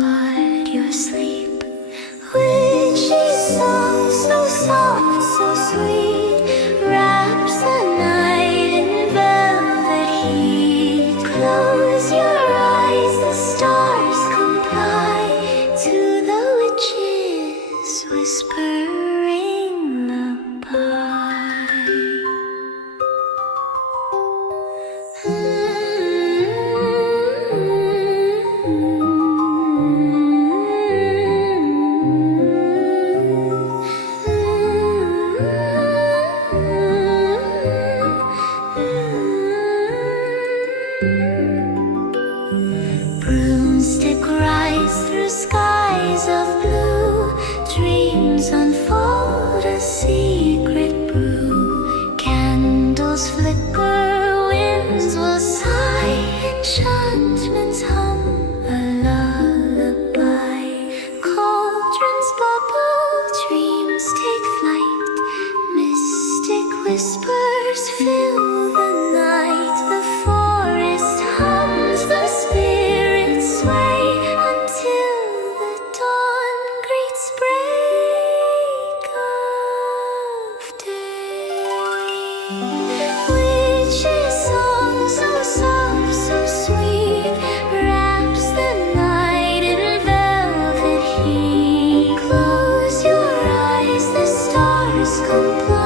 guard your sleep. Witchy song, so soft, so sweet, wraps the night in velvet heat. Close your eyes, the stars comply to the witch's whispering lullaby. Broomstick rise through skies of blue, dreams unfold a secret brew. Candles flicker, winds will sigh, enchantments hum a lullaby. Cauldrons bubble, dreams take flight, mystic whispers fill the night. The forest hums, the spirits sway until the dawn greets break of day. Witch's song, so soft, so sweet, wraps the night in velvet heat. Close your eyes, the stars comply